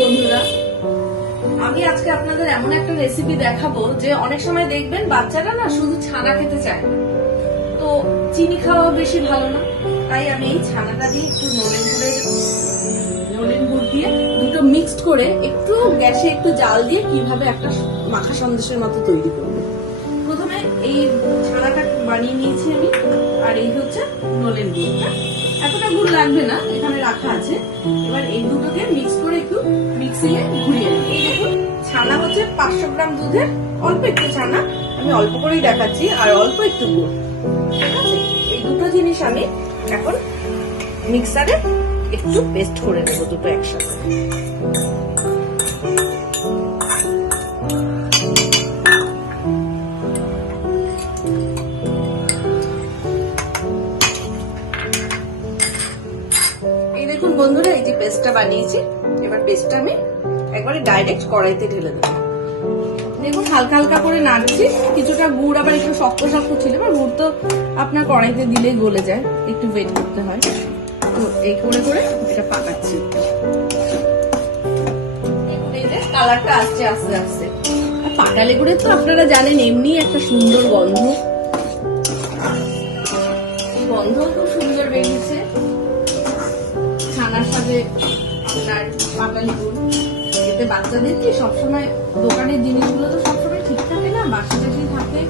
বন্ধুরা, আমি আজকে আপনাদের এমন একটা রেসিপি দেখাবো যে অনেক সময় দেখবেন বাচ্চারা না শুধু ছানা খেতে চায়, তো চিনি খাওয়া বেশি ভালো না। তাই আমি এই ছানাটা দিয়ে একটু নলেন গুড় দিয়ে দুটো মিক্সড করে একটু গ্যাসে একটু জাল দিয়ে কিভাবে একটা মাখা সন্দেশের মতো তৈরি করবো। প্রথমে এই ছানাটা বানিয়ে নিয়েছি আমি, আর এই হচ্ছে নলেন গুড়টা। এতটা গুড় লাগবে না, এখানে রাখা আছে। এবার এই দুটোকে মিক্স করে একটু মিক্সিং এ ঘুরিয়ে নেব। এই দেখুন, ছানা হচ্ছে 500 গ্রাম দুধের অল্প একটু ছানা, আমি অল্প করেই দেখাচ্ছি, আর অল্প একটু গুড়। ঠিক আছে, এই দুটো জিনিস আমি এখন মিক্সারে একটু পেস্ট করে নেব দুটো একসাথে। দেখুন বন্ধুরা, এই যে পেস্টটা বানিয়েছি, এবার পেস্টটা আমি একবারে ডাইরেক্ট কড়াইতে ঢেলে দেবো। দেখুন হালকা হালকা করে নাড়ছি, কিছুটা গুড় আবার একটু শক্ত শক্ত ছিল, এবার গুড় তো আপনার কড়াইতে দিলেই গলে যায়, একটু ওয়েট করতে হয়। তো এই করে করে এটা পাকাচ্ছি। এই যে কালারটা আসছে আস্তে আস্তে। আর পাটালি গুড়ের তো আপনারা জানেন এমনি একটা সুন্দর গন্ধ, গন্ধ খুব সুন্দর বেরিয়েছে। ছানার সাথে আপনার পাটালি গুড়, এতে বাচ্চাদের কি সবসময় দোকানের জিনিসগুলো তো সবসময় ঠিক থাকে না, বাসি টাসি থাকে।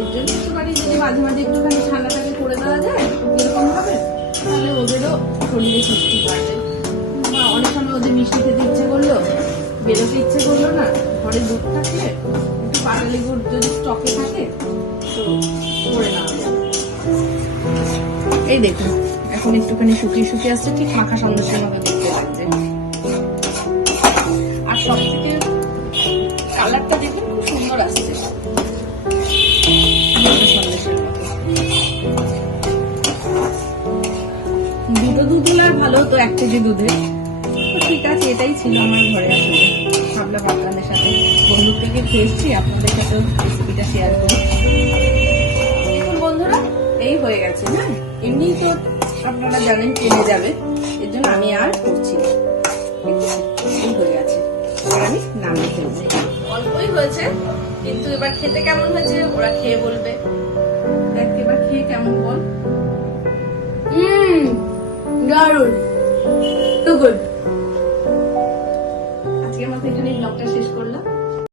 এর জন্য একটুখানি যদি মাঝে মাঝে একটুখানি ছানাটাকে করে দেওয়া যায় এরকম ভাবে, তাহলে ওদেরও শরীরে পুষ্টি পাবে। বা অনেক সময় ওদের মিষ্টি খেতে ইচ্ছে করলো, বেরোতে ইচ্ছে করলো না, ঘরে দুধ থাকলে একটু পাটালি গুড় যদি স্টকে থাকে তো করে নেওয়া যায়। এই দেখুন এখন একটুখানি শুকিয়ে শুকিয়ে আসছে, ঠিক মাখা সন্দেশের মতো দেখতে লাগছে। আর সব থেকে কালারটা দেখুন খুব সুন্দর আসছে সন্দেশের মতো। দুটো দুধ হলে আর ভালো হতো 1 কেজি দুধে। তো ঠিক আছে, এটাই ছিল আমার ঘরে। আসলে ভাবলাম আপনাদের সাথে বন্ধুর থেকে খেয়েছি, আপনাদের সাথেও রেসিপিটা শেয়ার করি। দেখুন বন্ধুরা, এই হয়ে গেছে। না এমনি তো আপনারা জানেন কেনে যাবে, এর জন্য আমি আর করছি না। এই হয়ে গেছে, এবার আমি নামিয়ে ফেলছি। অল্পই হয়েছে, কিন্তু এবার খেতে কেমন হয়েছে ওরা খেয়ে বলবে। দেখ এবার খেয়ে কেমন বল। দারুণ, তো গুড। আজকের মতো এখানে ব্লগটা শেষ করলাম।